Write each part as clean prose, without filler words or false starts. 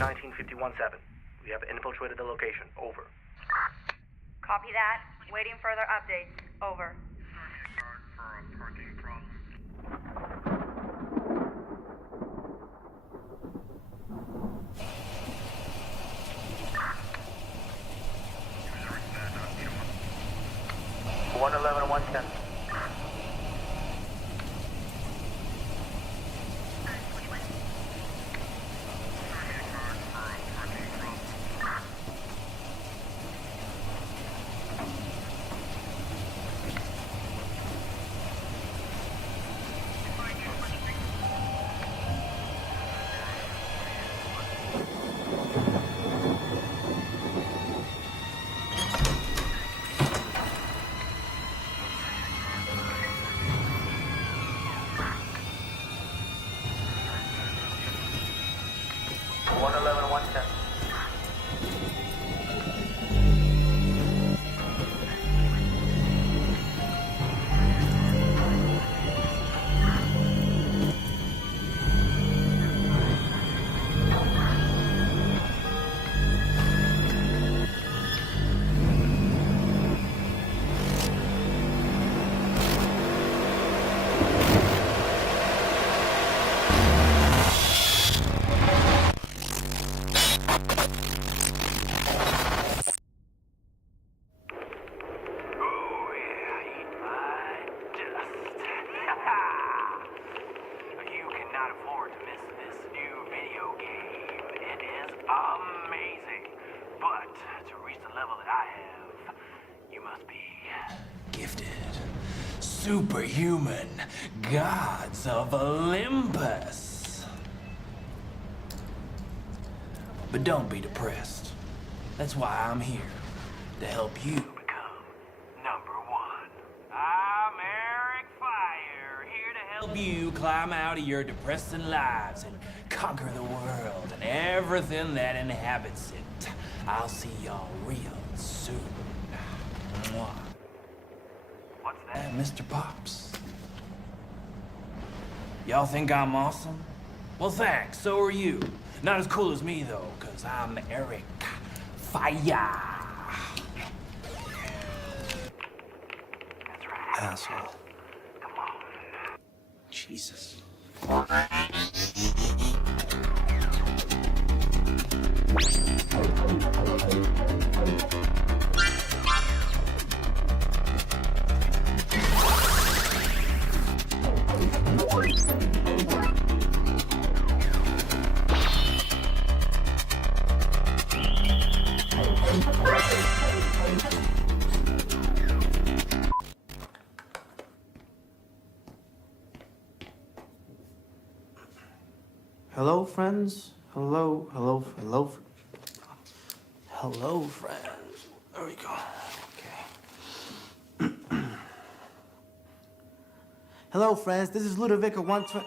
1951-7. We have infiltrated the location. Over. Copy that. Waiting further updates. Over. One 11 and 110. One 11 and 110. Amazing. But to reach the level that I have, you must be gifted. Superhuman gods of Olympus. But don't be depressed. That's why I'm here. To help you become number one. I'm Eric Fire, here to help you climb out of your depressing lives and conquer the world and everything that inhabits it. I'll see y'all real soon. Mwah. What's that, Mr. Pops? Y'all think I'm awesome? Well, thanks, so are you. Not as cool as me, though, because I'm Eric Fire. That's right. Asshole. Come on. Jesus. Hello, friends. Hello, hello, hello. Hello, friends. There we go. Okay. Hello, friends. This is Ludovica 120.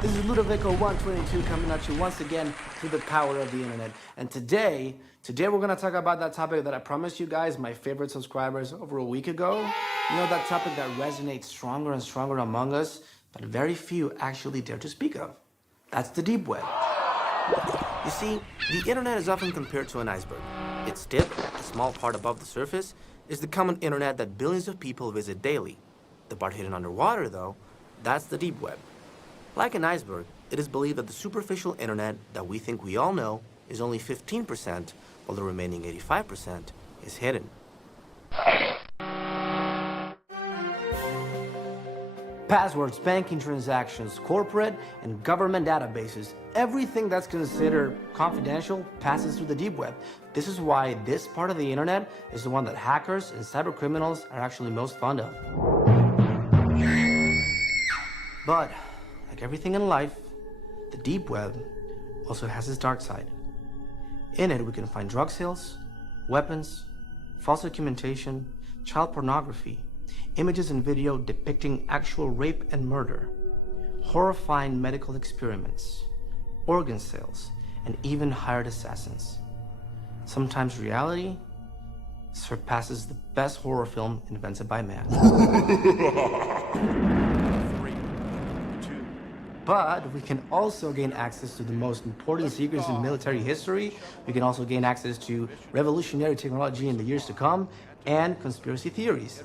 This is Ludovico 122 coming at you once again through the power of the internet. And today we're gonna talk about that topic that I promised you guys, my favorite subscribers, over a week ago. You know, that topic that resonates stronger and stronger among us, but very few actually dare to speak of. That's the deep web. You see, the internet is often compared to an iceberg. Its tip, a small part above the surface, is the common internet that billions of people visit daily. The part hidden underwater, though, that's the deep web. Like an iceberg, it is believed that the superficial internet that we think we all know is only 15%, while the remaining 85% is hidden. Passwords, banking transactions, corporate and government databases, everything that's considered confidential passes through the deep web. This is why this part of the internet is the one that hackers and cybercriminals are actually most fond of. But like everything in life, the deep web also has its dark side. In it, we can find drug sales, weapons, false documentation, child pornography, images and video depicting actual rape and murder, horrifying medical experiments, organ sales, and even hired assassins. Sometimes reality surpasses the best horror film invented by man. 3, 2. But we can also gain access to the most important secrets in military history. We can also gain access to revolutionary technology in the years to come and conspiracy theories.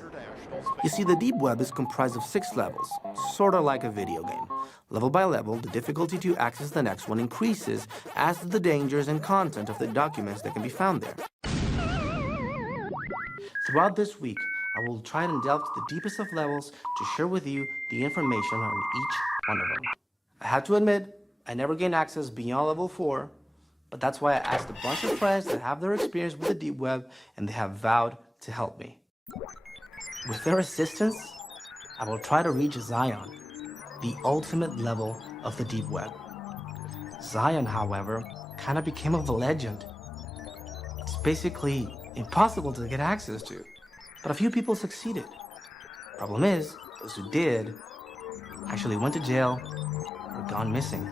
You see, the deep web is comprised of 6 levels, sort of like a video game. Level by level, the difficulty to access the next one increases, as do the dangers and content of the documents that can be found there. Throughout this week, I will try and delve to the deepest of levels to share with you the information on each one of them. I have to admit, I never gained access beyond level 4, but that's why I asked a bunch of friends that have their experience with the deep web, and they have vowed to help me. With their assistance, I will try to reach Zion, the ultimate level of the deep web. Zion, however, kind of became a legend. It's basically impossible to get access to, but a few people succeeded. Problem is, those who did actually went to jail or gone missing.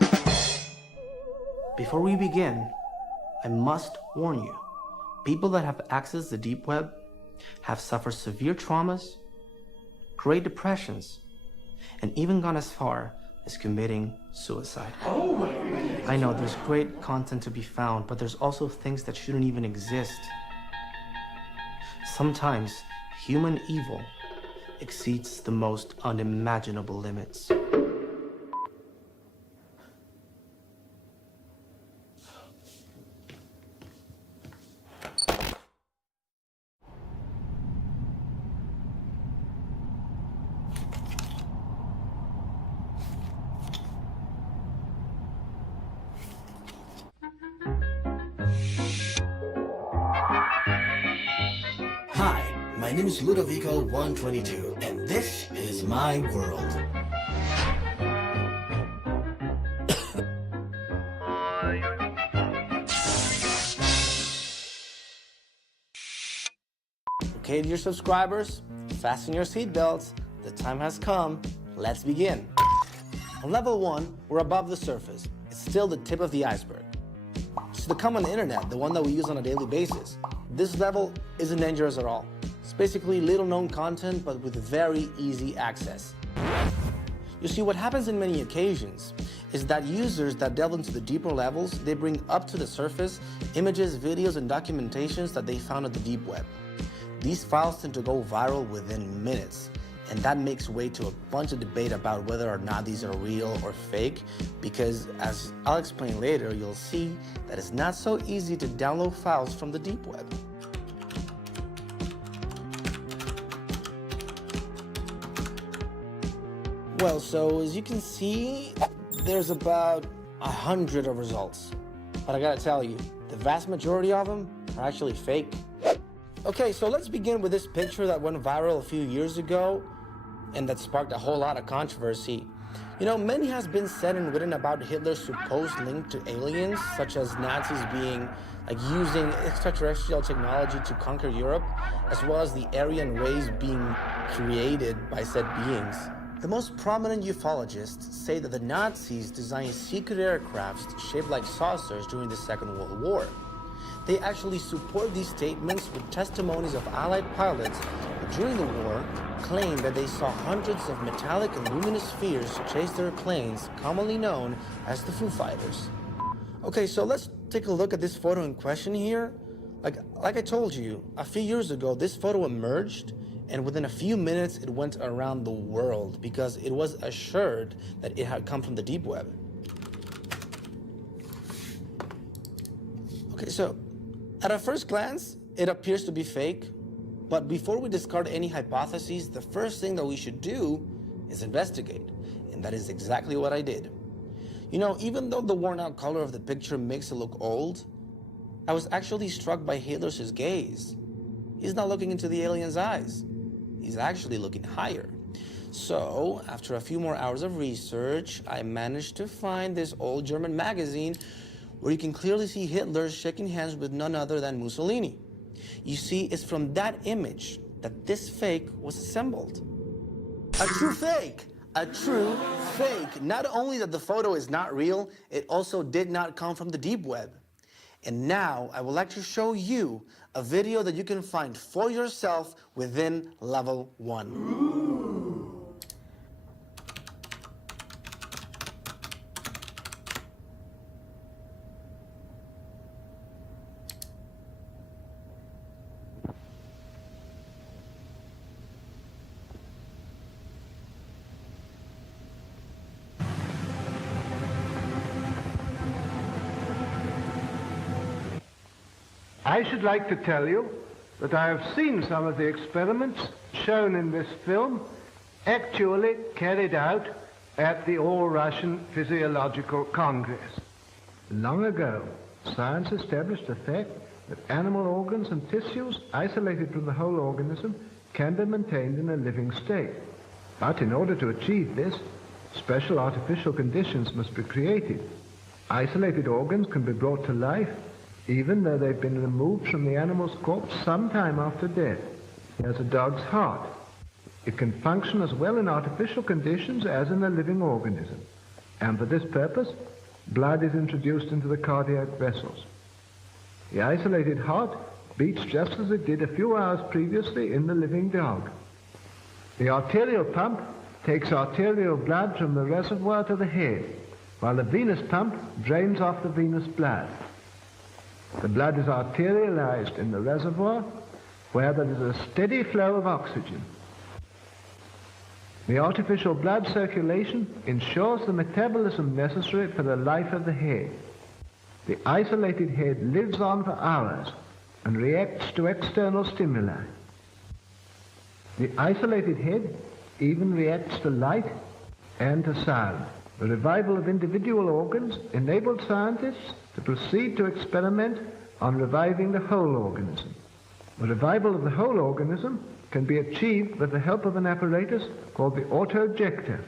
Before we begin, I must warn you, people that have accessed the deep web have suffered severe traumas, great depressions, and even gone as far as committing suicide. Oh my goodness. I know there's great content to be found, but there's also things that shouldn't even exist. Sometimes human evil exceeds the most unimaginable limits. Hi, my name is Ludovico122, and this is my world. Okay, dear subscribers, fasten your seatbelts. The time has come. Let's begin. On level 1, we're above the surface. It's still the tip of the iceberg. It's the common internet, the one that we use on a daily basis. This level isn't dangerous at all. It's basically little known content, but with very easy access. You see, what happens in many occasions is that users that delve into the deeper levels, they bring up to the surface images, videos, and documentations that they found on the deep web. These files tend to go viral within minutes, and that makes way to a bunch of debate about whether or not these are real or fake, because as I'll explain later, you'll see that it's not so easy to download files from the deep web. Well, so as you can see, there's about 100 of results. But I gotta tell you, the vast majority of them are actually fake. Okay, so let's begin with this picture that went viral a few years ago and that sparked a whole lot of controversy. You know, many has been said and written about Hitler's supposed link to aliens, such as Nazis being using extraterrestrial technology to conquer Europe, as well as the Aryan race being created by said beings. The most prominent ufologists say that the Nazis designed secret aircrafts shaped like saucers during the Second World War. They actually support these statements with testimonies of Allied pilots who during the war claimed that they saw hundreds of metallic and luminous spheres chase their planes, commonly known as the Foo Fighters. Okay, so let's take a look at this photo in question here. Like I told you, a few years ago, this photo emerged, and within a few minutes, it went around the world because it was assured that it had come from the deep web. Okay, so at a first glance, it appears to be fake, but before we discard any hypotheses, the first thing that we should do is investigate, and that is exactly what I did. You know, even though the worn out color of the picture makes it look old, I was actually struck by Hitler's gaze. He's not looking into the alien's eyes. He's actually looking higher. So, after a few more hours of research, I managed to find this old German magazine where you can clearly see Hitler shaking hands with none other than Mussolini. You see, it's from that image that this fake was assembled. A true fake! A true fake! Not only that the photo is not real, it also did not come from the deep web. And now I would like to show you a video that you can find for yourself within level 1. I should like to tell you that I have seen some of the experiments shown in this film actually carried out at the All-Russian Physiological Congress. Long ago, science established the fact that animal organs and tissues isolated from the whole organism can be maintained in a living state. But in order to achieve this, special artificial conditions must be created. Isolated organs can be brought to life even though they've been removed from the animal's corpse some time after death. Here's a dog's heart. It can function as well in artificial conditions as in a living organism. And for this purpose, blood is introduced into the cardiac vessels. The isolated heart beats just as it did a few hours previously in the living dog. The arterial pump takes arterial blood from the reservoir to the head, while the venous pump drains off the venous blood. The blood is arterialized in the reservoir, where there is a steady flow of oxygen. The artificial blood circulation ensures the metabolism necessary for the life of the head. The isolated head lives on for hours and reacts to external stimuli. The isolated head even reacts to light and to sound. The revival of individual organs enabled scientists to proceed to experiment on reviving the whole organism. The revival of the whole organism can be achieved with the help of an apparatus called the autojector.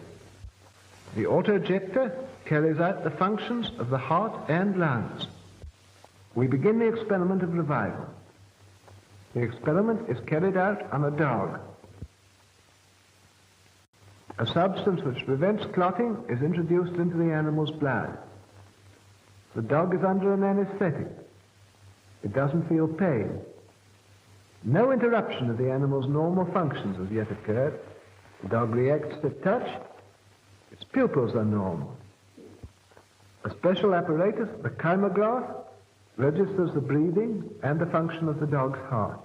The autojector carries out the functions of the heart and lungs. We begin the experiment of revival. The experiment is carried out on a dog. A substance which prevents clotting is introduced into the animal's blood. The dog is under an anesthetic. It doesn't feel pain. No interruption of the animal's normal functions has yet occurred. The dog reacts to touch. Its pupils are normal. A special apparatus, the chymograph, registers the breathing and the function of the dog's heart.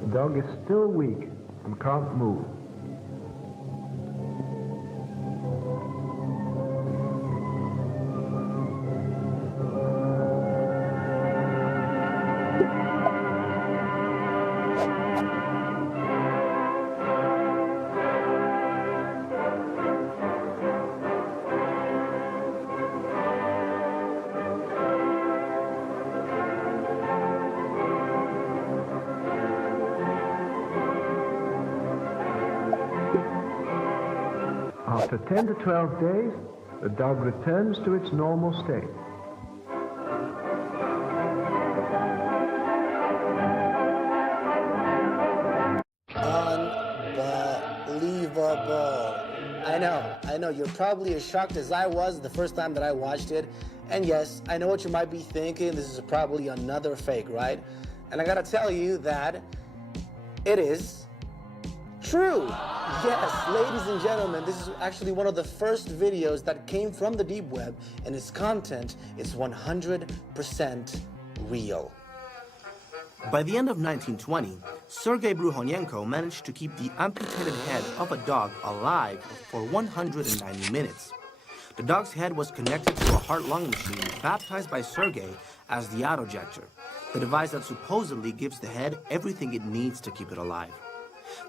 The dog is still weak and can't move. After 10 to 12 days, the dog returns to its normal state. Unbelievable. I know, you're probably as shocked as I was the first time that I watched it. And yes, I know what you might be thinking, this is probably another fake, right? And I gotta tell you that it is true. Yes, ladies and gentlemen, this is actually one of the first videos that came from the deep web, and its content is 100% real. By the end of 1920, Sergei Bruhonenko managed to keep the amputated head of a dog alive for 190 minutes. The dog's head was connected to a heart-lung machine baptized by Sergei as the autojector, the device that supposedly gives the head everything it needs to keep it alive.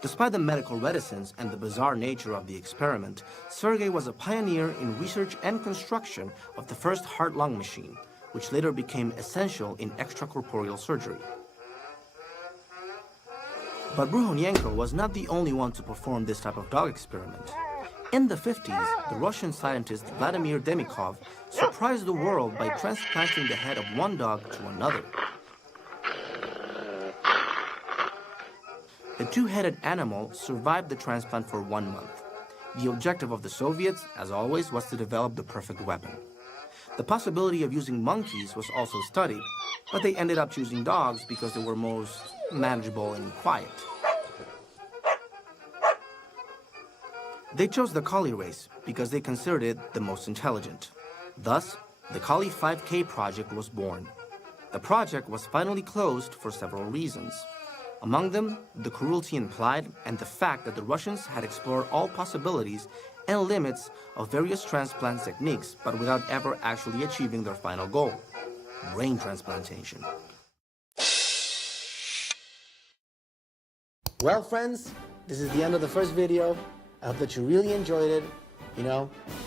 Despite the medical reticence and the bizarre nature of the experiment, Sergei was a pioneer in research and construction of the first heart-lung machine, which later became essential in extracorporeal surgery. But Bruhonenko was not the only one to perform this type of dog experiment. In the 50s, the Russian scientist Vladimir Demikov surprised the world by transplanting the head of one dog to another. The two-headed animal survived the transplant for 1 month. The objective of the Soviets, as always, was to develop the perfect weapon. The possibility of using monkeys was also studied, but they ended up choosing dogs because they were most manageable and quiet. They chose the collie race because they considered it the most intelligent. Thus, the Collie 5K project was born. The project was finally closed for several reasons. Among them, the cruelty implied and the fact that the Russians had explored all possibilities and limits of various transplant techniques, but without ever actually achieving their final goal, brain transplantation. Well, friends, this is the end of the first video. I hope that you really enjoyed it.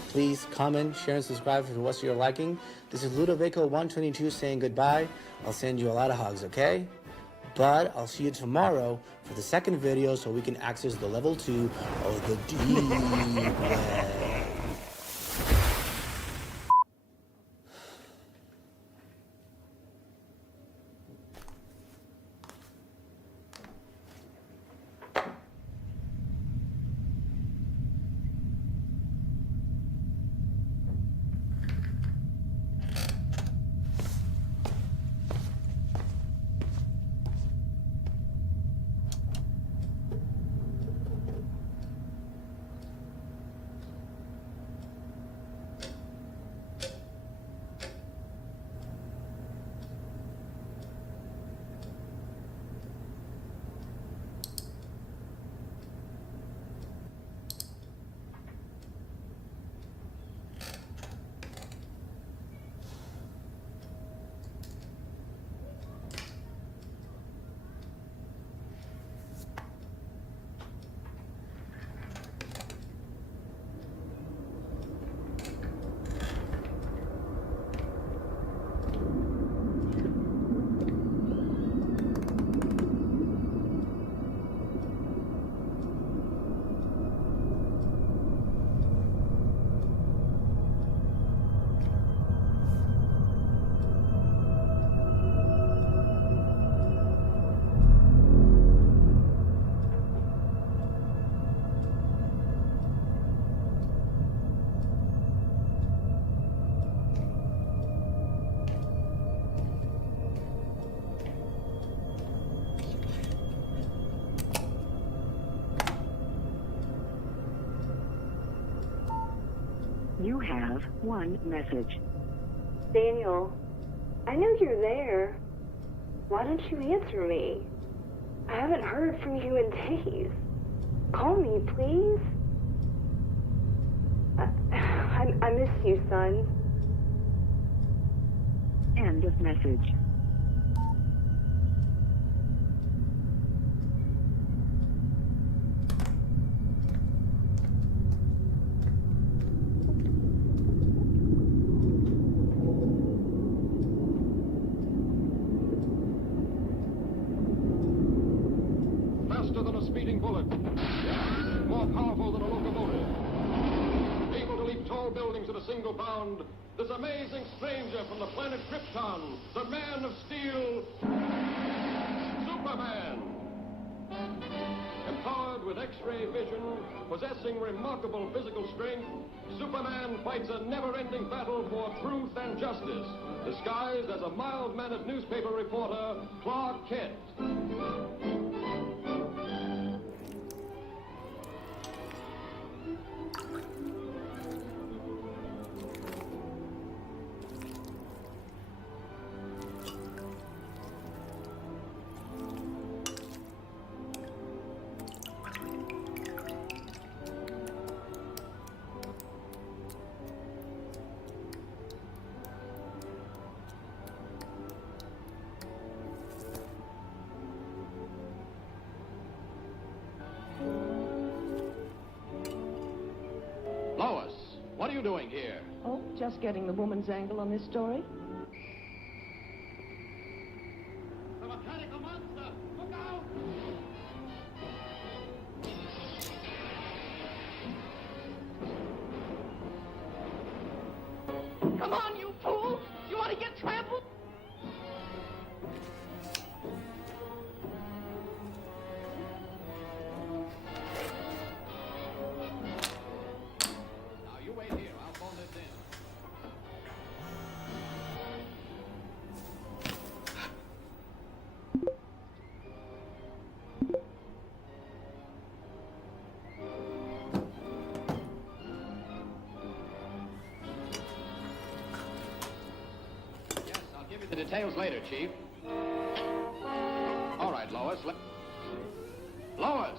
Please comment, share, and subscribe if it was to your liking. This is Ludovico122 saying goodbye. I'll send you a lot of hugs, okay? But I'll see you tomorrow for the second video so we can access the level 2 of the deep web. You have one message. Daniel, I know you're there. Why don't you answer me? I haven't heard from you in days. Call me, please. I miss you, son. End of message. Faster than a speeding bullet, more powerful than a locomotive, able to leap tall buildings at a single bound, this amazing stranger from the planet Krypton, the Man of Steel, Superman. Empowered with X-ray vision, possessing remarkable physical strength, Superman fights a never-ending battle for truth and justice, disguised as a mild-mannered newspaper reporter, Clark Kent. Lois, what are you doing here? Oh, just getting the woman's angle on this story. The mechanical monster! Look out! Come on, you fool! You want to get trampled? Now you wait here. I'll phone this in. Yes, I'll give you the details later, Chief. All right, Lois. Lois!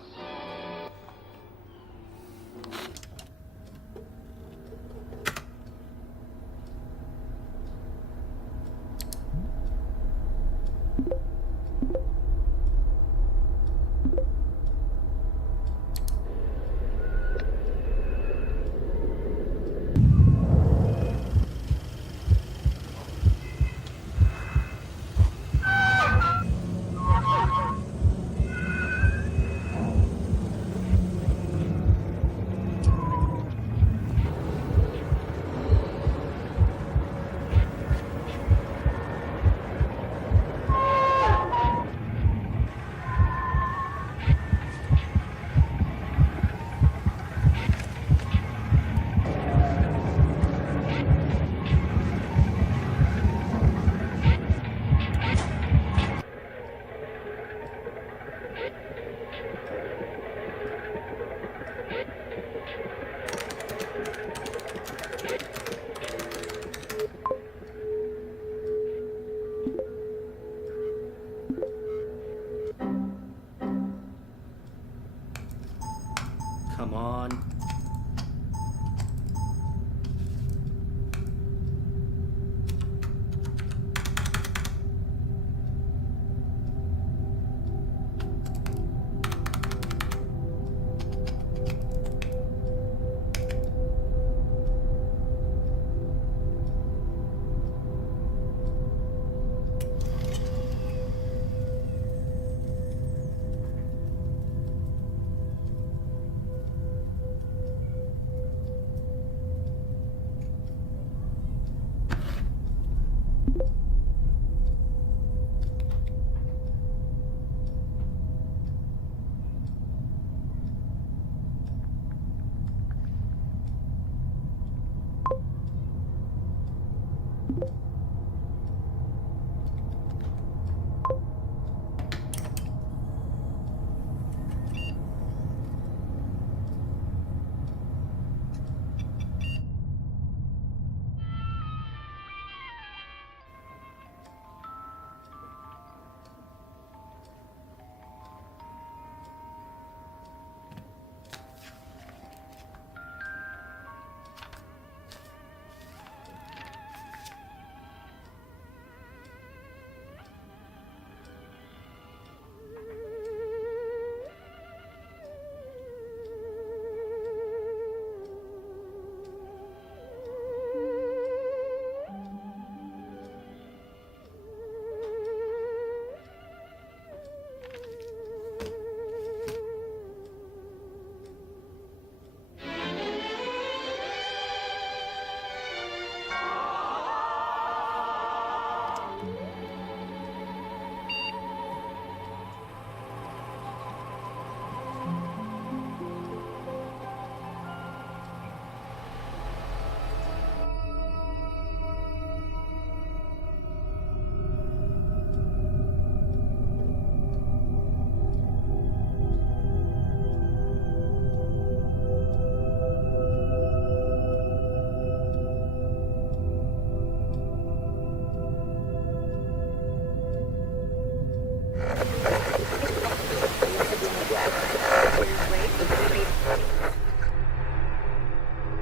Come on.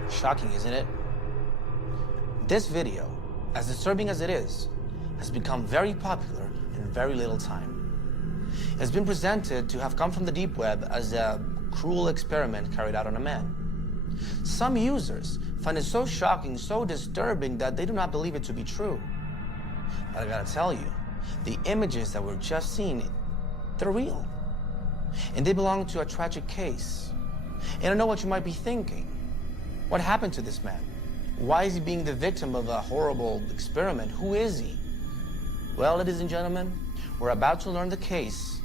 Shocking, isn't it? This video, as disturbing as it is, has become very popular in very little time. It's been presented to have come from the deep web as a cruel experiment carried out on a man. Some users find it so shocking, so disturbing that they do not believe it to be true. But I gotta tell you, the images that we're just seeing, they're real. And they belong to a tragic case. And I know what you might be thinking. What happened to this man? Why is he being the victim of a horrible experiment? Who is he? Well, ladies and gentlemen, we're about to learn the case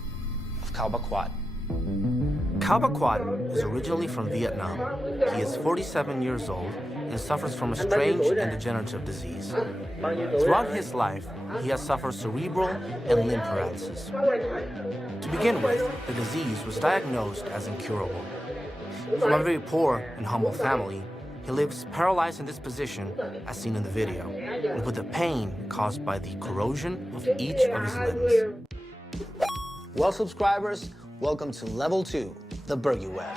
of Cao Baquat. Cao Baquat is originally from Vietnam. He is 47 years old and suffers from a strange and degenerative disease. Throughout his life, he has suffered cerebral and limb paralysis. To begin with, the disease was diagnosed as incurable. From a very poor and humble family, he lives paralyzed in this position, as seen in the video, and with the pain caused by the corrosion of each of his limbs. Well, subscribers, welcome to Level 2, the Bergy Web.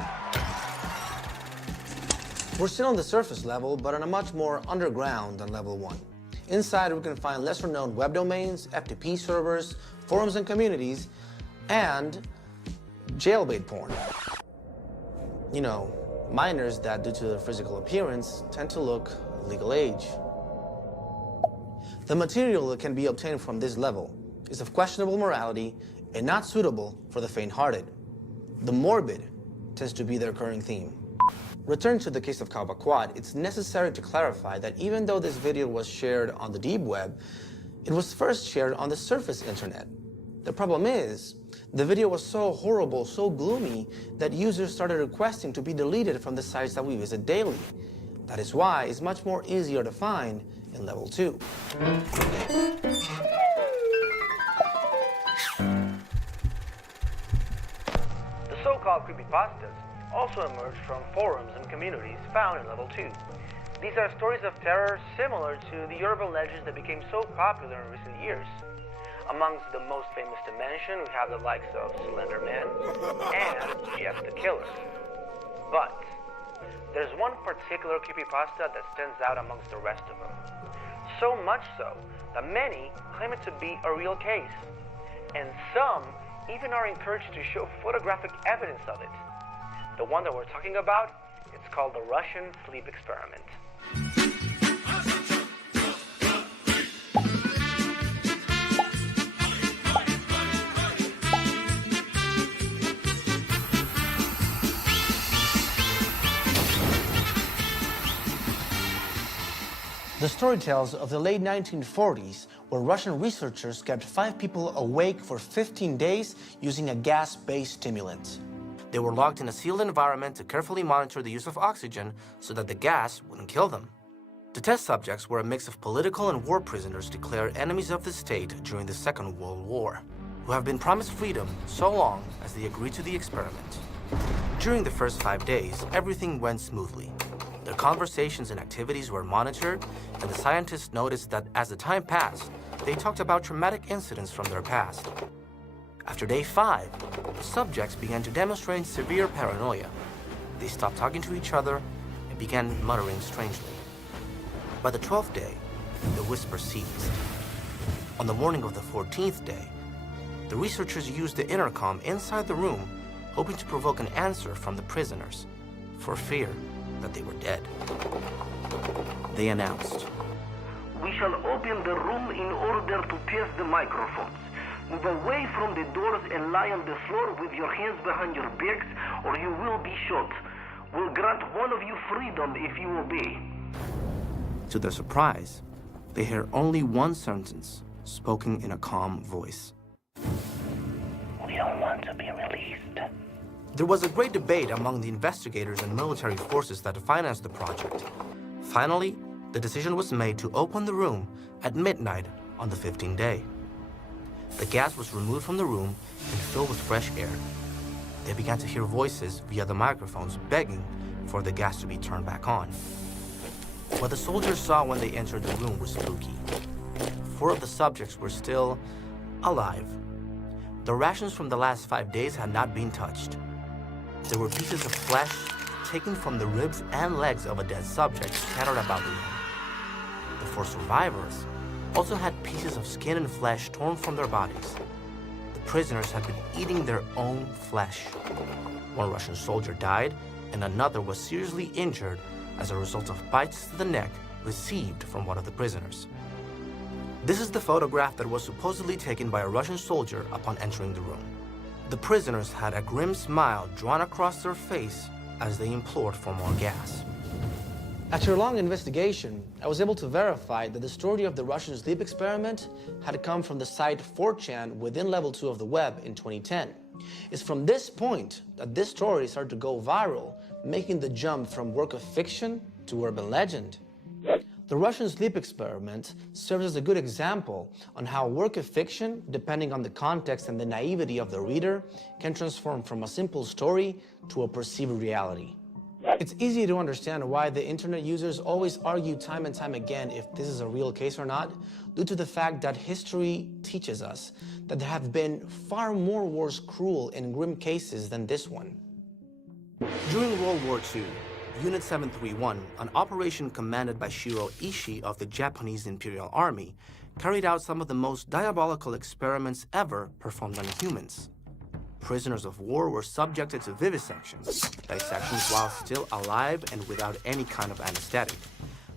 We're still on the surface level, but on a much more underground than Level 1. Inside, we can find lesser-known web domains, FTP servers, forums and communities, and jailbait porn. You know, minors that, due to their physical appearance, tend to look legal age. The material that can be obtained from this level is of questionable morality and not suitable for the faint-hearted. The morbid tends to be the recurring theme. Returning to the case of Cao Baquat, it's necessary to clarify that even though this video was shared on the deep web, it was first shared on the surface internet. The problem is, the video was so horrible, so gloomy, that users started requesting to be deleted from the sites that we visit daily. That is why it's much more easier to find in Level 2. The so-called creepypastas also emerged from forums and communities found in Level 2. These are stories of terror similar to the urban legends that became so popular in recent years. Amongst the most famous to mention, we have the likes of Slender Man and Jeff the Killer. But there's one particular creepypasta that stands out amongst the rest of them. So much so that many claim it to be a real case. And some even are encouraged to show photographic evidence of it. The one that we're talking about, it's called the Russian sleep experiment. The story tells of the late 1940s, where Russian researchers kept 5 people awake for 15 days using a gas-based stimulant. They were locked in a sealed environment to carefully monitor the use of oxygen so that the gas wouldn't kill them. The test subjects were a mix of political and war prisoners declared enemies of the state during the Second World War, who have been promised freedom so long as they agreed to the experiment. During the first 5 days, everything went smoothly. Their conversations and activities were monitored, and the scientists noticed that as the time passed, they talked about traumatic incidents from their past. After day 5, the subjects began to demonstrate severe paranoia. They stopped talking to each other and began muttering strangely. By the 12th day, the whispers ceased. On the morning of the 14th day, the researchers used the intercom inside the room, hoping to provoke an answer from the prisoners, for fear that they were dead. They announced, "We shall open the room in order to test the microphones. Move away from the doors and lie on the floor with your hands behind your backs, or you will be shot. We'll grant one of you freedom if you obey." To their surprise, they heard only one sentence, spoken in a calm voice. "We don't want to be released." There was a great debate among the investigators and military forces that financed the project. Finally, the decision was made to open the room at midnight on the 15th day. The gas was removed from the room and filled with fresh air. They began to hear voices via the microphones begging for the gas to be turned back on. What the soldiers saw when they entered the room was spooky. 4 of the subjects were still alive. The rations from the last 5 days had not been touched. There were pieces of flesh taken from the ribs and legs of a dead subject scattered about the room. The 4 survivors also had pieces of skin and flesh torn from their bodies. The prisoners had been eating their own flesh. 1 Russian soldier died, and another was seriously injured as a result of bites to the neck received from one of the prisoners. This is the photograph that was supposedly taken by a Russian soldier upon entering the room. The prisoners had a grim smile drawn across their face as they implored for more gas. After a long investigation, I was able to verify that the story of the Russian sleep experiment had come from the site 4chan within level 2 of the web in 2010. It's from this point that this story started to go viral, making the jump from work of fiction to urban legend. The Russian sleep experiment serves as a good example on how work of fiction, depending on the context and the naivety of the reader, can transform from a simple story to a perceived reality. It's easy to understand why the internet users always argue time and time again if this is a real case or not, due to the fact that history teaches us that there have been far more worse, cruel, and grim cases than this one. During World War II, Unit 731, an operation commanded by Shiro Ishii of the Japanese Imperial Army, carried out some of the most diabolical experiments ever performed on humans. Prisoners of war were subjected to vivisections, dissections while still alive and without any kind of anesthetic.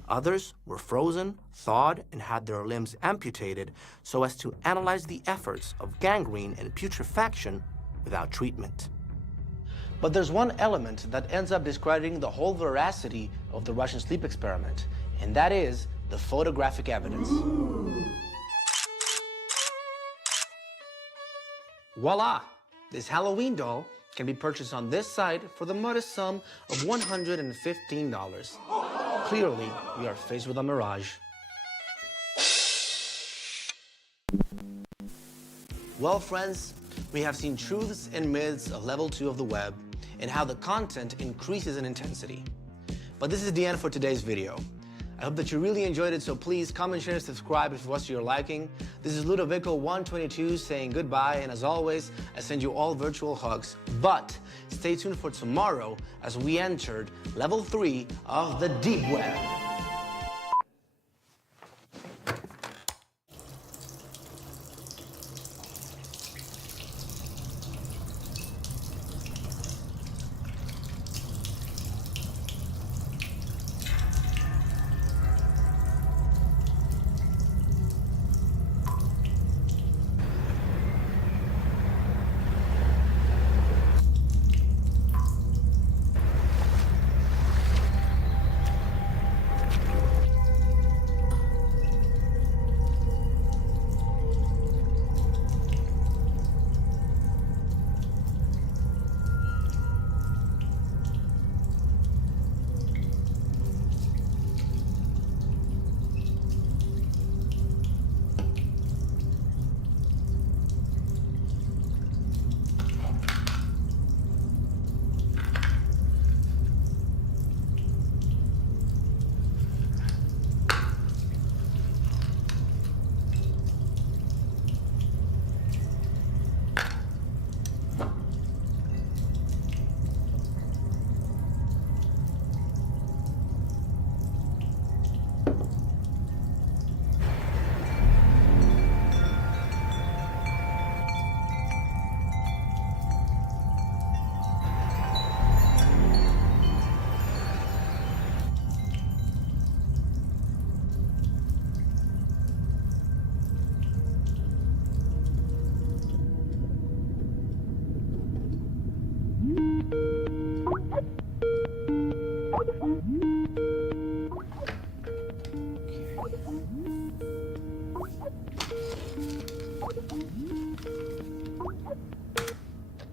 Others were frozen, thawed, and had their limbs amputated so as to analyze the efforts of gangrene and putrefaction without treatment. But there's one element that ends up discrediting the whole veracity of the Russian sleep experiment, and that is the photographic evidence. Voila! This Halloween doll can be purchased on this site for the modest sum of $115. Clearly, we are faced with a mirage. Well, friends, we have seen truths and myths of level 2 of the web and how the content increases in intensity. But this is the end for today's video. I hope that you really enjoyed it, so please comment, share, and subscribe if it was to your liking. This is Ludovico122 saying goodbye, and as always, I send you all virtual hugs. But stay tuned for tomorrow as we entered level 3 of the deep web.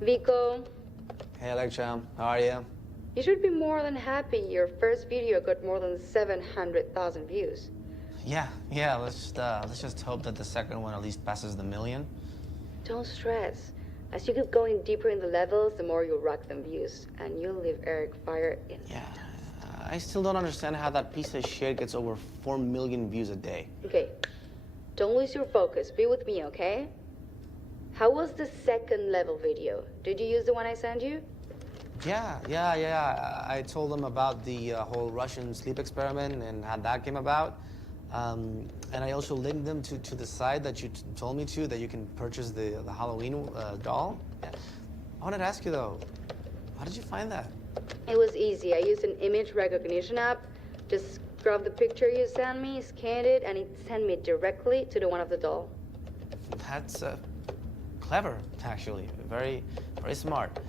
Vico. Hey, Electrum. How are you? You should be more than happy your first video got more than 700,000 views. Yeah. Let's just hope that the second one at least passes the million. Don't stress. As you keep going deeper in the levels, the more you'll rack them views, and you'll leave Eric Fire in. Yeah. I still don't understand how that piece of shit gets over 4 million views a day. Okay. Don't lose your focus. Be with me, okay? How was the second level video? Did you use the one I sent you? Yeah. I told them about the whole Russian sleep experiment and how that came about. And I also linked them to the site that you told me to, that you can purchase the Halloween doll. Yeah. I wanted to ask you though, how did you find that? It was easy. I used an image recognition app. Just grabbed the picture you sent me, scanned it, and it sent me directly to the one of the doll. That's clever, actually. Very, very smart.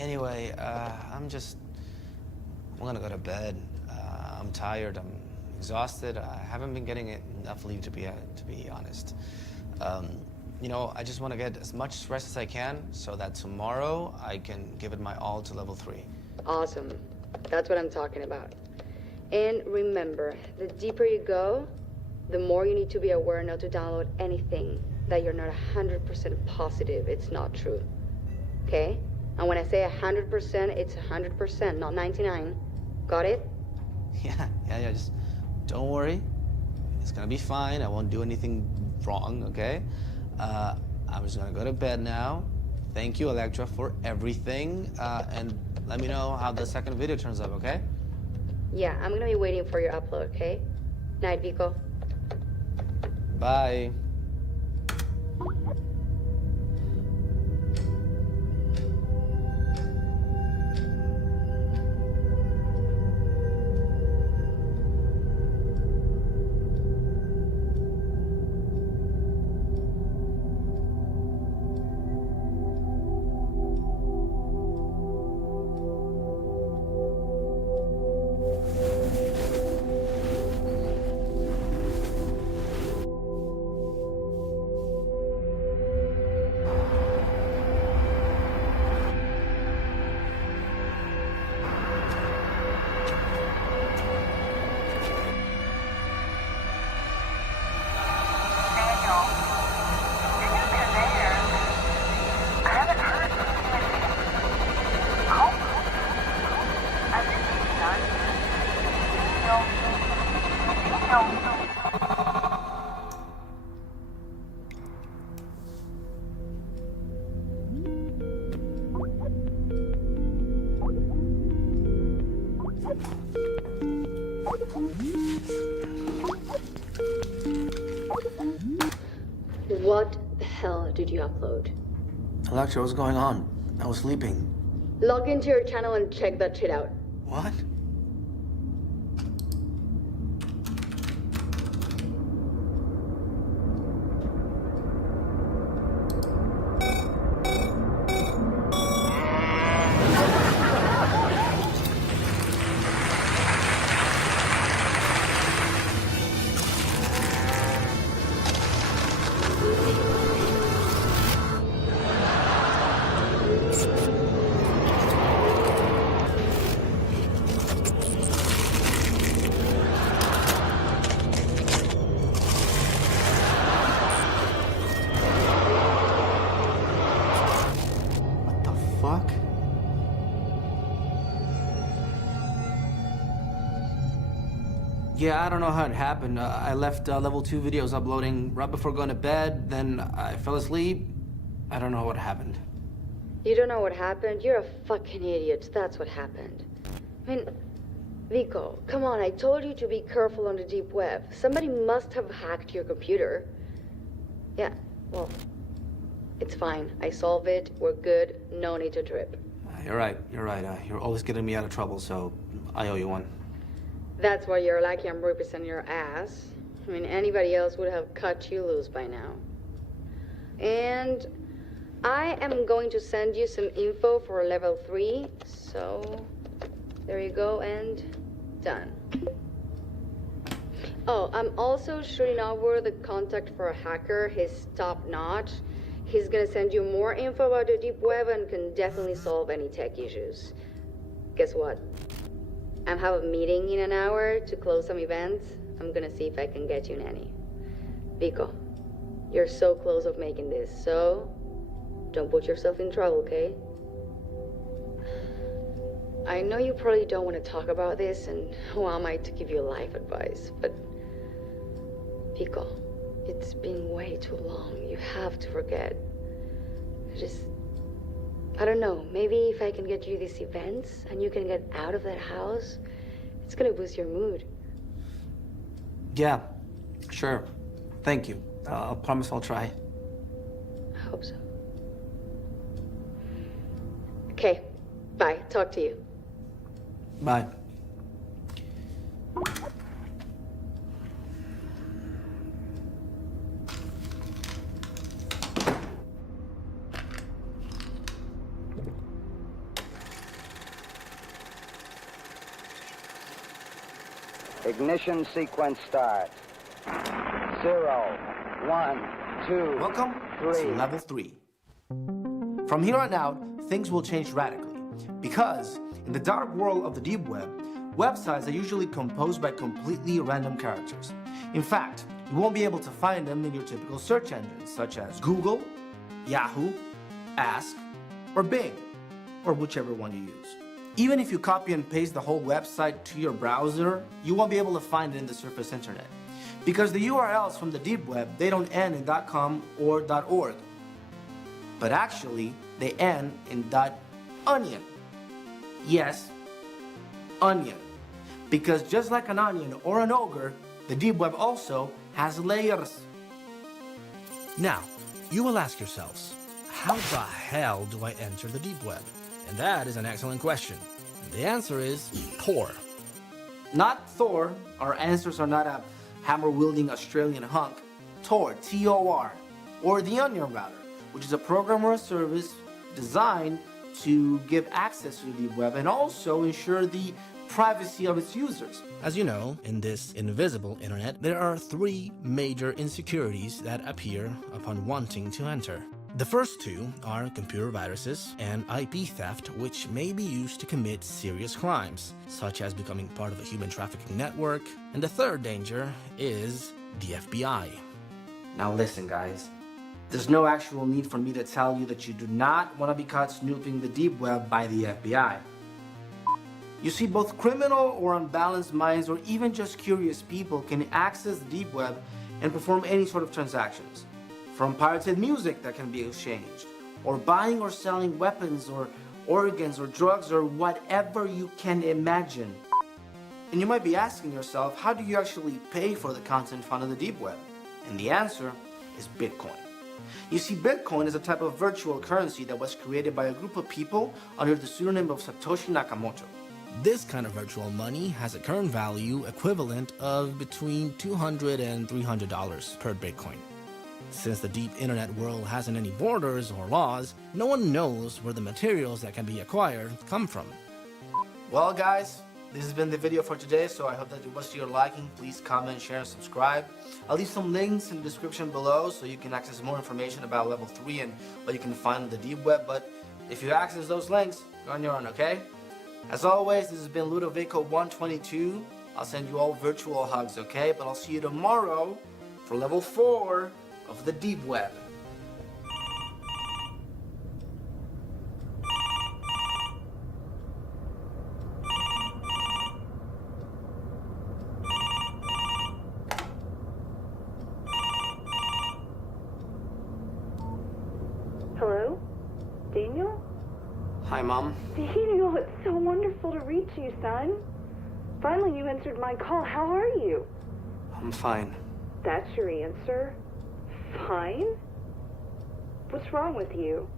Anyway, I'm gonna go to bed. I'm tired. I'm exhausted. I haven't been getting enough sleep to be honest. You know, I just want to get as much rest as I can so that tomorrow I can give it my all to level 3. Awesome. That's what I'm talking about. And remember, the deeper you go, the more you need to be aware not to download anything that you're not 100% positive it's not true. Okay? And when I say 100%, it's 100%, not 99. Got it? Yeah, just don't worry. It's gonna be fine. I won't do anything wrong, okay? I'm just gonna go to bed now. Thank you, Electra, for everything. And let me know how the second video turns out, okay? Yeah, I'm gonna be waiting for your upload, okay? Night, Vico. Bye. What the hell did you upload? Electra, what's going on? I was sleeping. Log into your channel and check that shit out. What? Yeah, I don't know how it happened. I left level 2 videos uploading right before going to bed, then I fell asleep. I don't know what happened. You don't know what happened? You're a fucking idiot. That's what happened. I mean, Vico, come on, I told you to be careful on the deep web. Somebody must have hacked your computer. Yeah, well, it's fine. I solved it. We're good. No need to trip. You're right. You're always getting me out of trouble, so I owe you one. That's why you're lucky I'm representing your ass. I mean, anybody else would have cut you loose by now. And I am going to send you some info for level 3. So, there you go, and done. Oh, I'm also shooting over the contact for a hacker. He's top-notch. He's gonna send you more info about the deep web and can definitely solve any tech issues. Guess what? I have a meeting in an hour to close some events. I'm gonna see if I can get you nanny. Vico, you're so close of making this, so don't put yourself in trouble, okay? I know you probably don't want to talk about this, and who am I to give you life advice, but Vico, it's been way too long. You have to forget. I don't know, maybe if I can get you these events and you can get out of that house, it's gonna boost your mood. Yeah, sure. Thank you. I'll promise I'll try. I hope so. Okay, bye. Talk to you. Bye. Ignition sequence start. 0, 1, 2, Welcome 3. to Level 3. From here on out, things will change radically. Because in the dark world of the deep web, websites are usually composed by completely random characters. In fact, you won't be able to find them in your typical search engines, such as Google, Yahoo, Ask, or Bing, or whichever one you use. Even if you copy and paste the whole website to your browser, you won't be able to find it in the surface internet. Because the URLs from the deep web, they don't end in .com or .org. But actually, they end in .onion. Yes, onion. Because just like an onion or an ogre, the deep web also has layers. Now, you will ask yourselves, how the hell do I enter the deep web? And that is an excellent question. And the answer is Tor. Not Thor, our answers are not a hammer-wielding Australian hunk. Tor, T-O-R, or the Onion Router, which is a program or a service designed to give access to the deep web and also ensure the privacy of its users. As you know, in this invisible internet, there are 3 major insecurities that appear upon wanting to enter. The first 2 are computer viruses and IP theft, which may be used to commit serious crimes, such as becoming part of a human trafficking network. And the third danger is the FBI. Now listen, guys. There's no actual need for me to tell you that you do not want to be caught snooping the deep web by the FBI. You see, both criminal or unbalanced minds or even just curious people can access the deep web and perform any sort of transactions. From pirated music that can be exchanged, or buying or selling weapons or organs or drugs or whatever you can imagine. And you might be asking yourself, how do you actually pay for the content found in the deep web? And the answer is Bitcoin. You see, Bitcoin is a type of virtual currency that was created by a group of people under the pseudonym of Satoshi Nakamoto. This kind of virtual money has a current value equivalent of between $200 and $300 per Bitcoin. Since the deep internet world hasn't any borders or laws, no one knows where the materials that can be acquired come from. Well, guys, this has been the video for today, so I hope that it was to your liking. Please comment, share, and subscribe. I'll leave some links in the description below so you can access more information about Level 3 and what you can find on the deep web. But if you access those links, you're on your own, okay? As always, this has been Ludovico122. I'll send you all virtual hugs, okay? But I'll see you tomorrow for Level 4 of the deep web. Hello? Daniel? Hi, Mom. Daniel, it's so wonderful to reach you, son. Finally, you answered my call. How are you? I'm fine. That's your answer? Fine? What's wrong with you?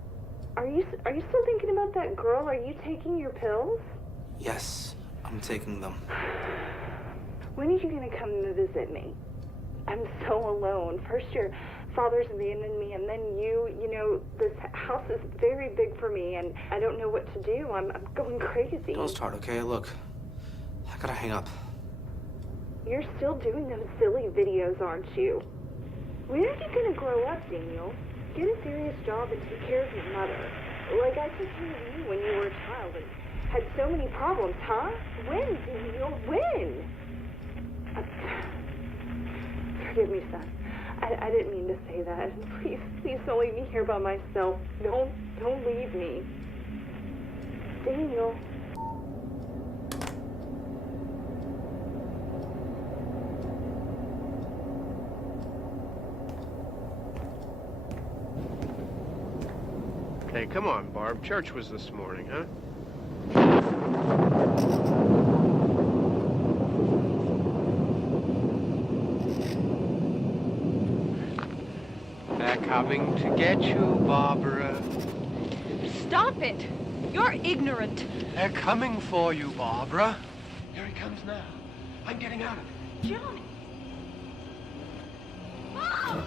Are you still thinking about that girl? Are you taking your pills? Yes, I'm taking them. When are you going to come to visit me? I'm so alone. First your father's abandoned me, and then you know, this house is very big for me, and I don't know what to do. I'm going crazy. Don't start, okay? Look, I gotta hang up. You're still doing those silly videos, aren't you? When are you going to grow up, Daniel? Get a serious job and take care of your mother. Like I took care of you when you were a child and had so many problems, huh? When, Daniel? When? Forgive me, son. I didn't mean to say that. Please don't leave me here by myself. Don't leave me. Daniel. Hey, come on, Barb. Church was this morning, huh? They're coming to get you, Barbara. Stop it! You're ignorant. They're coming for you, Barbara. Here he comes now. I'm getting out of it. Johnny! Mom!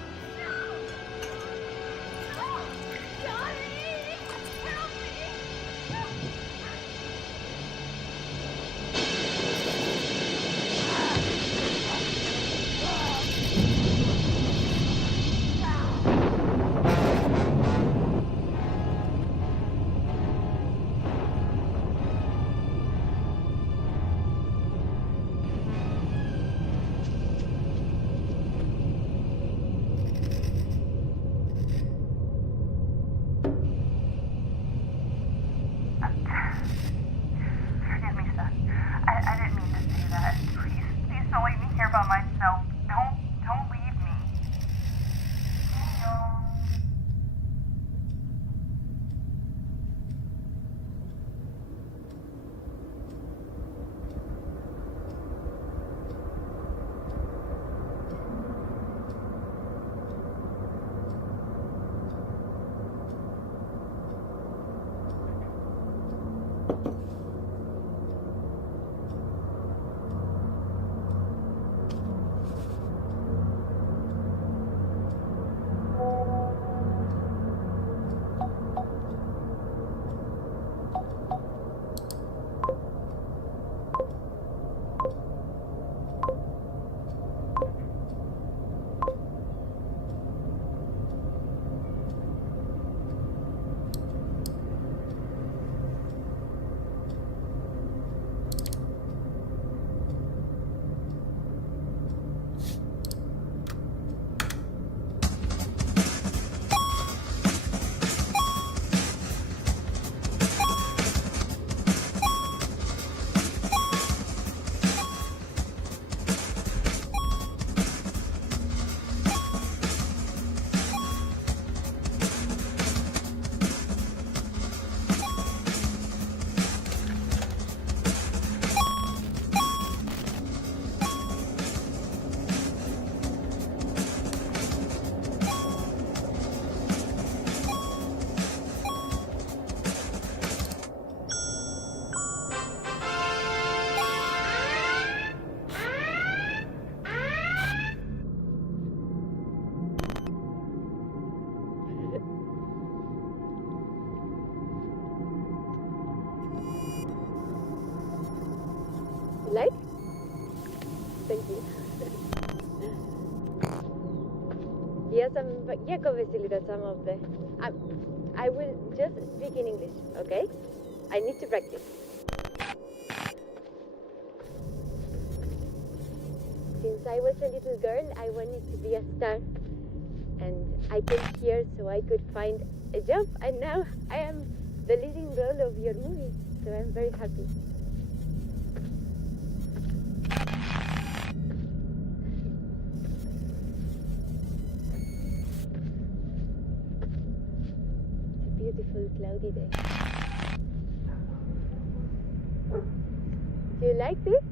Yes, I'm Yakovesili, that some of the... I will just speak in English, okay? I need to practice. Since I was a little girl, I wanted to be a star. And I came here so I could find a job, and now I am the leading role of your movie, so I'm very happy. Beautiful cloudy day. Do you like this?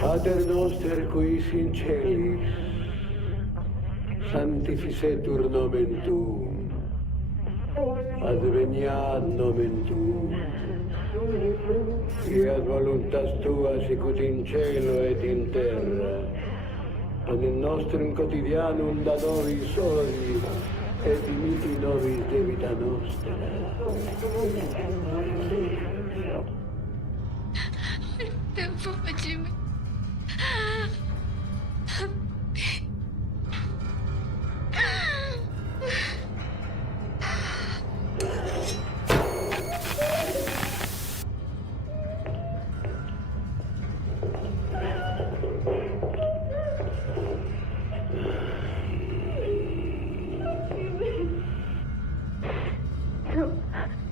Pater noster qui in celis, sanctificetur nomen tuum, adveniat nomen tuum, fiat voluntas tua sicut in cielo et in terra, panem nostrum quotidianum da nobis hodie, et dimitti nobis debita nostra. Допоможи.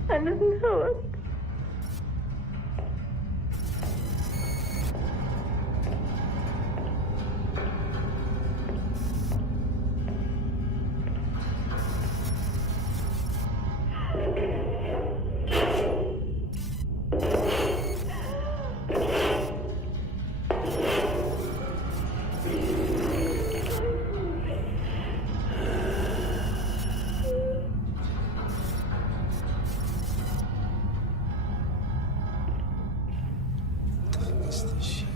I don't know. What's this shit?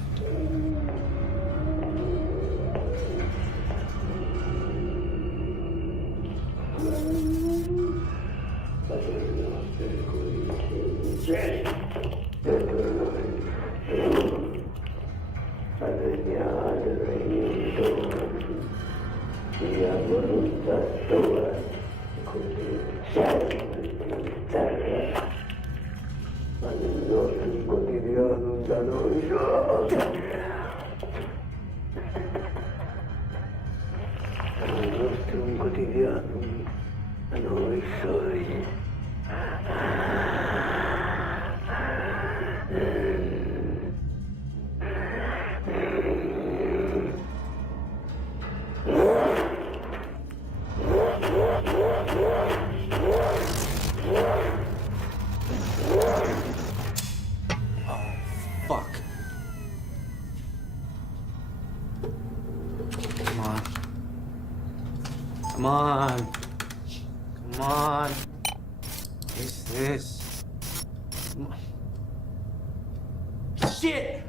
Come on. Come on. What's this? Come on. Shit!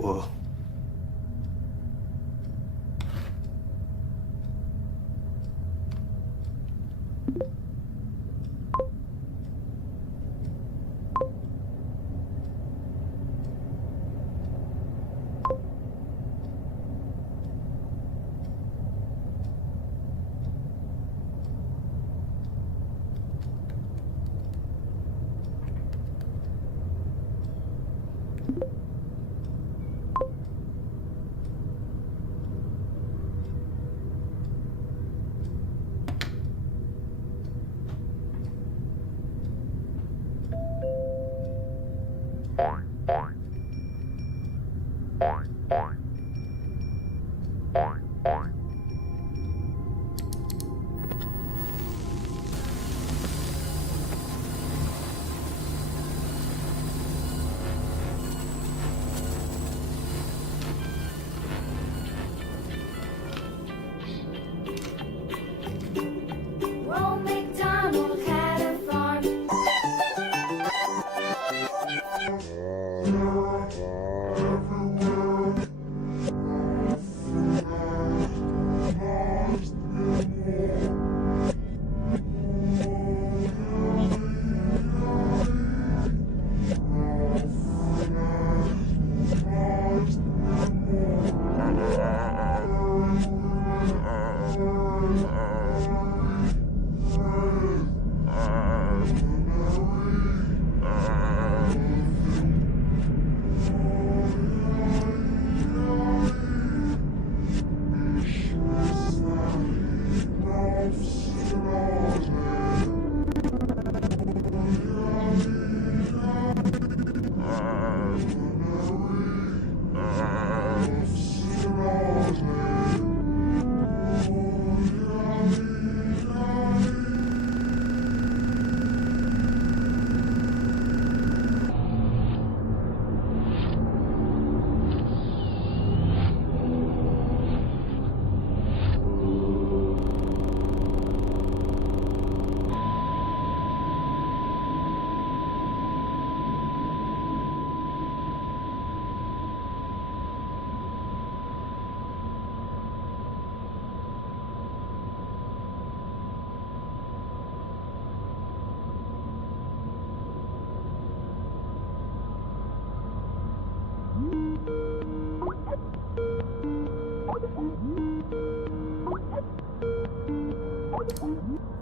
Whoa.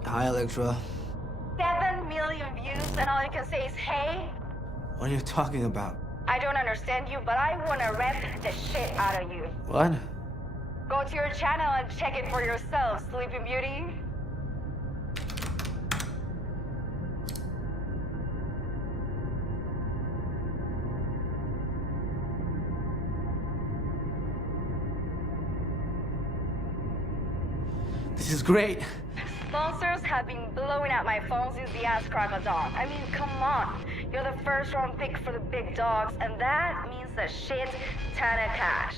Hi, Electra. 7 million views, and all you can say is hey? What are you talking about? I don't understand you, but I wanna rip the shit out of you. What? Go to your channel and check it for yourself, Sleeping Beauty. This is great. Sponsors have been blowing up my phone since the ass crack of dawn. I mean, come on. You're the first round pick for the big dogs, and that means a shit ton of cash.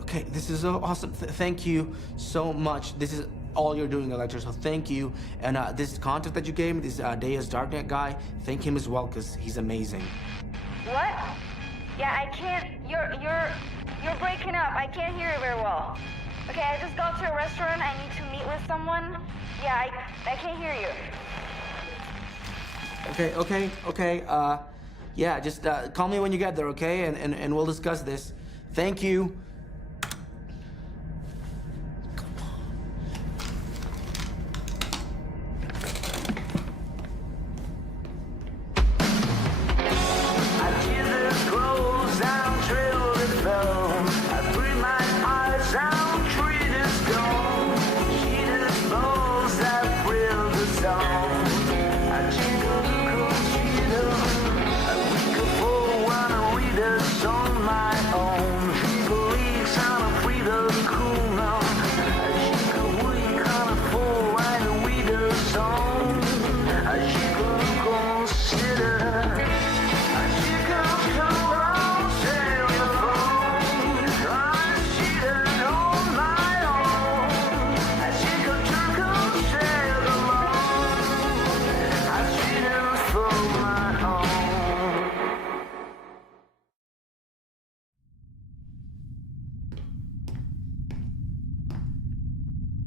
Okay, this is so awesome. Thank you so much. This is all you're doing, Electra, so thank you. And this contact that you gave me, this Deus Darknet guy, thank him as well, because he's amazing. What? Yeah, I can't. You're breaking up. I can't hear you very well. Okay, I just got to a restaurant. I need to meet with someone. Yeah, I can't hear you. Okay. Yeah, just call me when you get there, okay? And we'll discuss this. Thank you.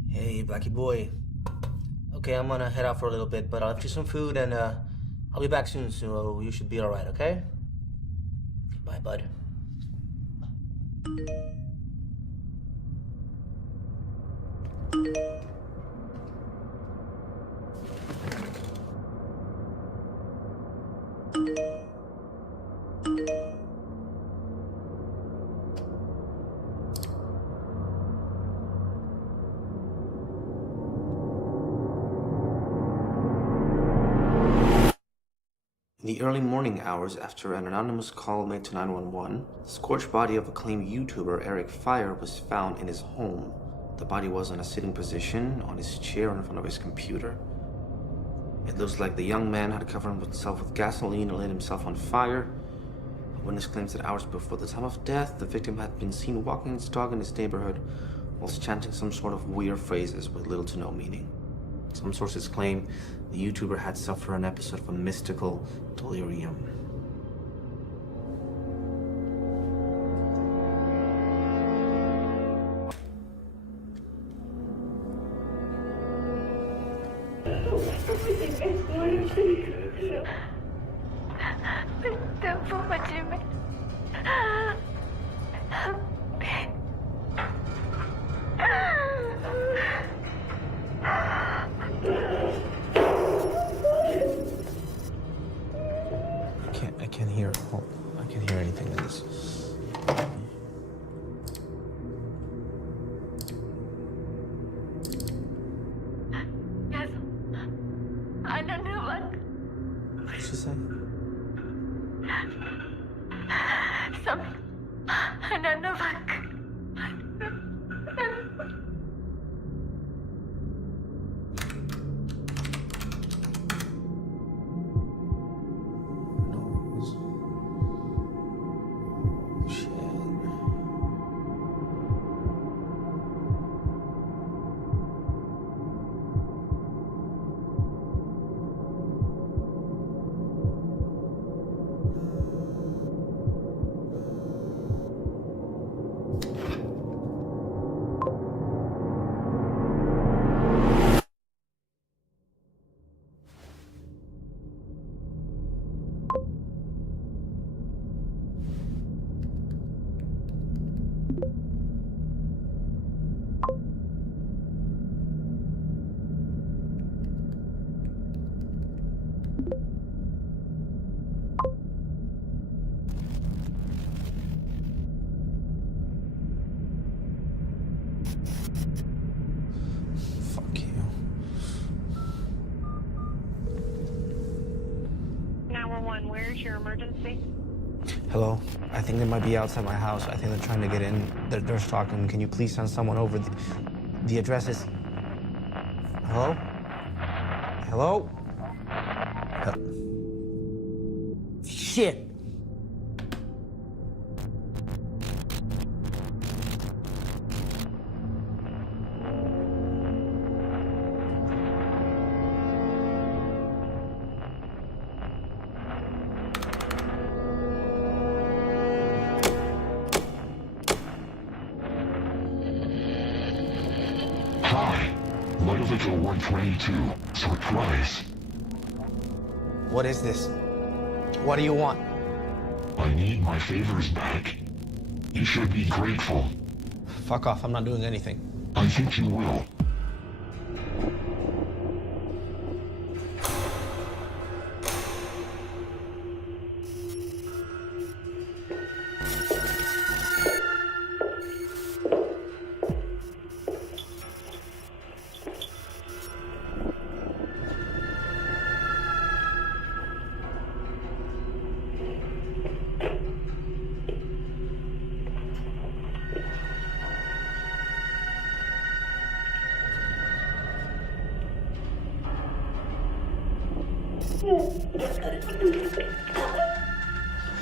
Hey, Blackie boy. Okay, I'm gonna head out for a little bit, but I'll have you some food and I'll be back soon, so you should be alright, okay? Bye, bud. In the early morning hours after an anonymous call made to 911, the scorched body of acclaimed YouTuber Eric Fire was found in his home. The body was in a sitting position on his chair in front of his computer. It looks like the young man had covered himself with gasoline and lit himself on fire. A witness claims that hours before the time of death, the victim had been seen walking his dog in his neighborhood whilst chanting some sort of weird phrases with little to no meaning. Some sources claim the YouTuber had suffered an episode of a mystical delirium. I can't hear anything in this. Yes. I don't know what. What did she say? I don't know what. to your emergency? Hello? I think they might be outside my house. I think they're trying to get in. They're stalking. Can you please send someone over? The address is... Hello? Hello? Shit! Hi, Ludovico 122. Surprise. What is this? What do you want? I need my favors back. You should be grateful. Fuck off, I'm not doing anything. I think you will.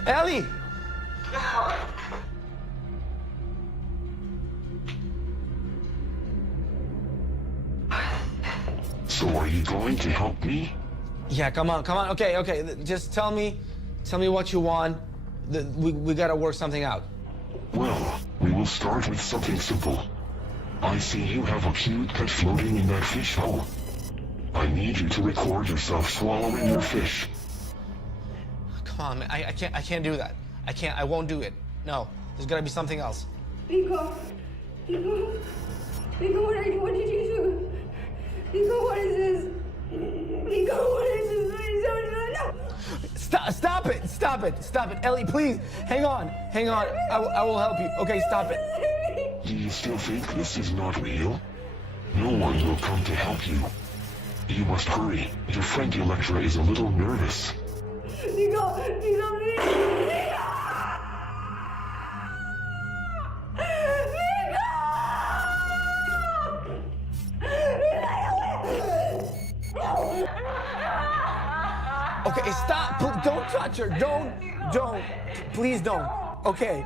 Ellie! So are you going to help me? Yeah, come on. Okay. Just tell me what you want. We gotta work something out. Well, we will start with something simple. I see you have a cute pet floating in that fish hole. I need you to record yourself swallowing your fish. Come on, man. I can't do that. I won't do it. No, there's gotta be something else. Pico, what did you do? Pico, what is this? Pico, what is this? No! Stop it. Ellie, please, hang on. I will help you. Okay, stop it. Do you still think this is not real? No one will come to help you. You must hurry. Your friend Electra is a little nervous. Pico, please! Okay, stop. Don't touch her. Don't. Please don't. Okay.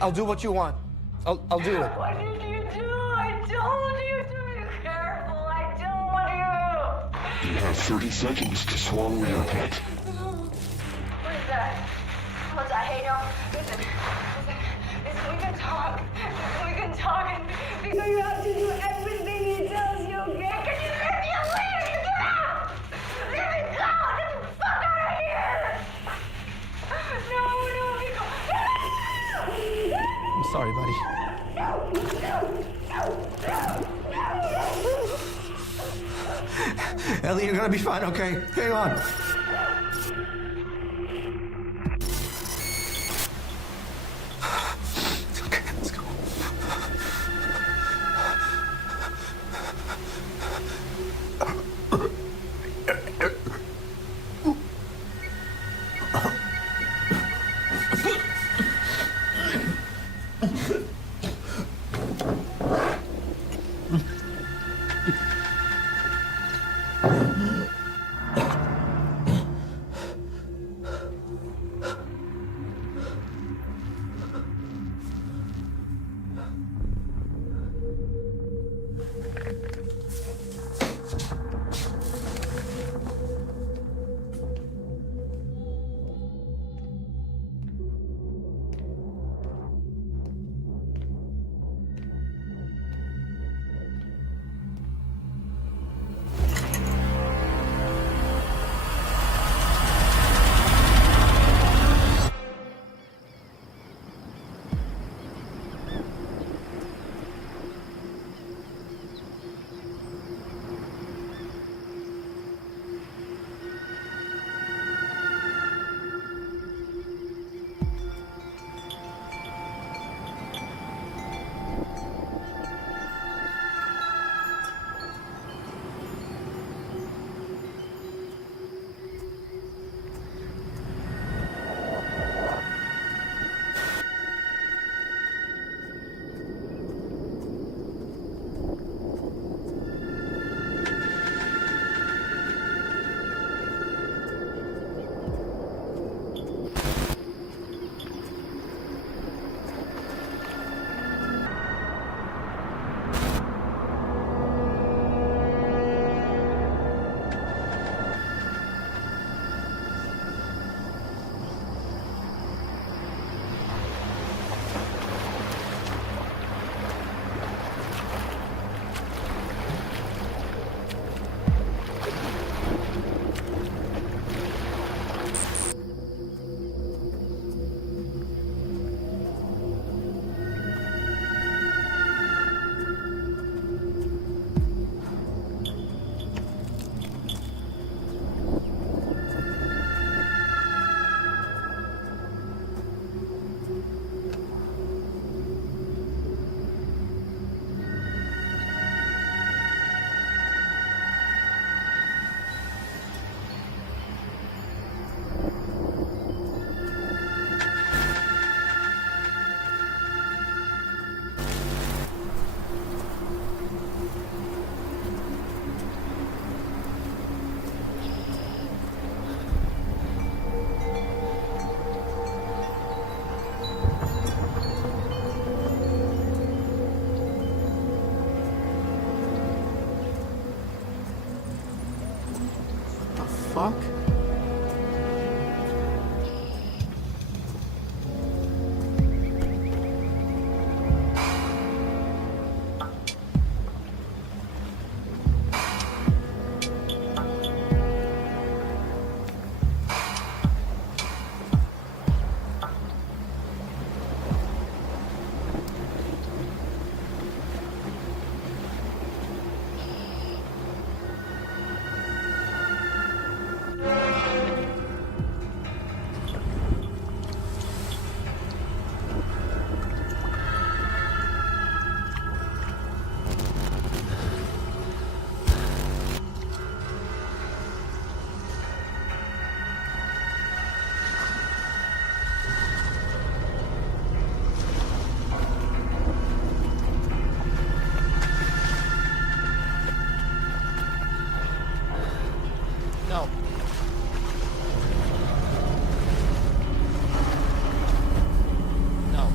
I'll do what you want. I'll do it. What did you do? I told you to be careful. I told you. You have 30 seconds to swallow your pet. What is that? What's that? Hey, no. Listen, we can talk. And because you have to do everything he tells you, okay? Can you let me leave? You get out! Let me go! Get the fuck out of here! No, Pico. I'm sorry, buddy. Ellie, you're gonna be fine, okay? Hang on. Okay, let's go. fuck? No. No.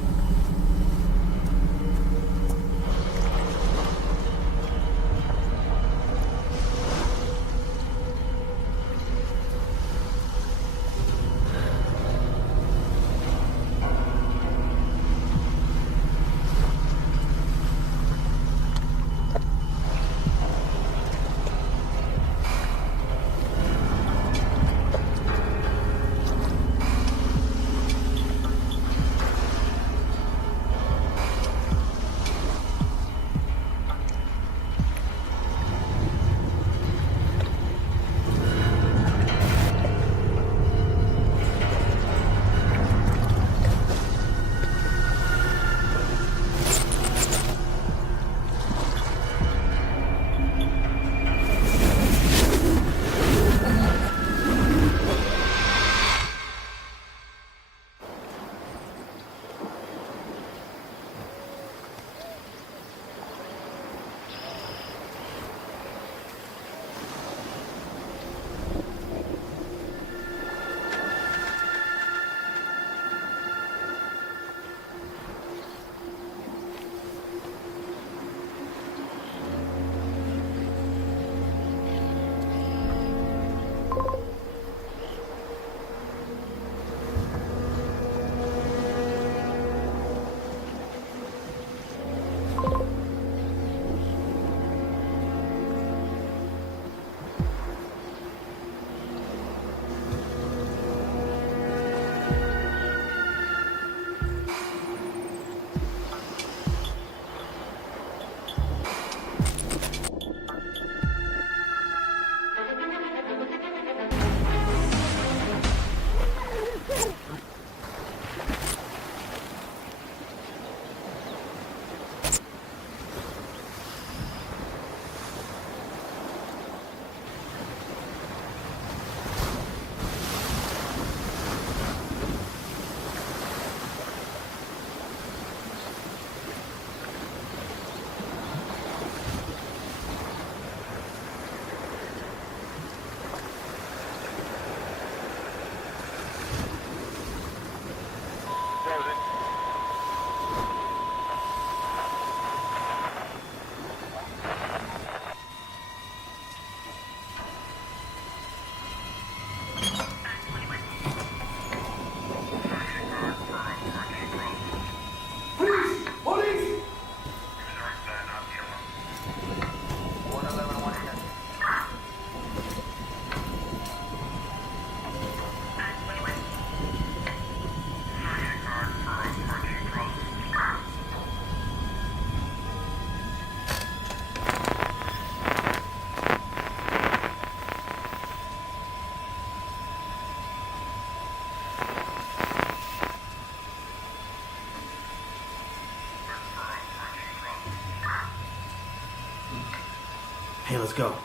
Hey, let's go.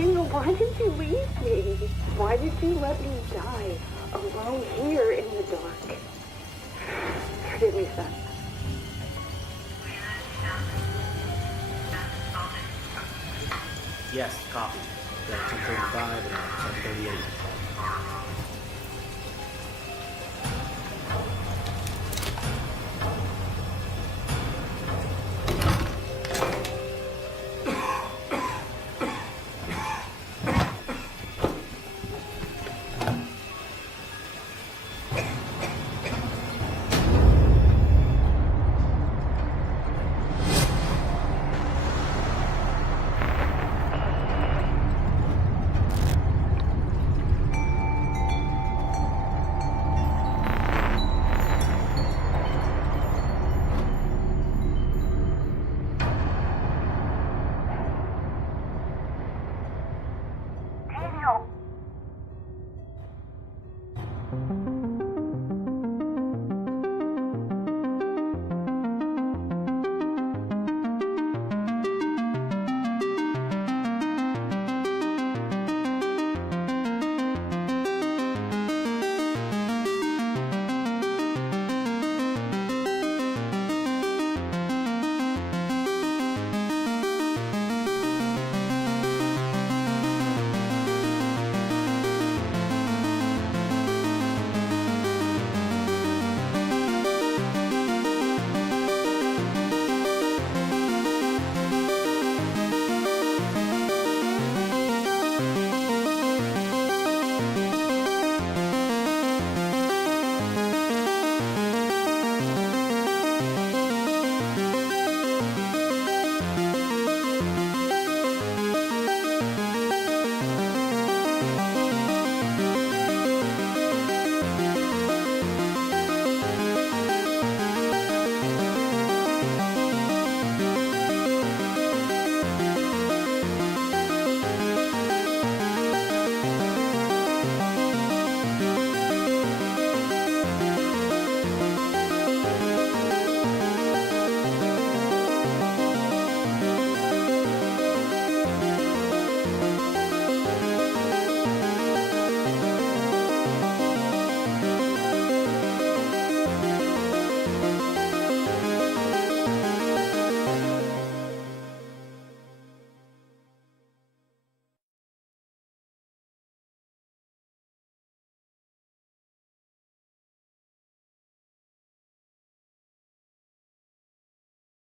Daniel, why did you leave me? Why did you let me die alone here in the dark? Forgive me, son. Yes, copy. 10:35 and 10:38.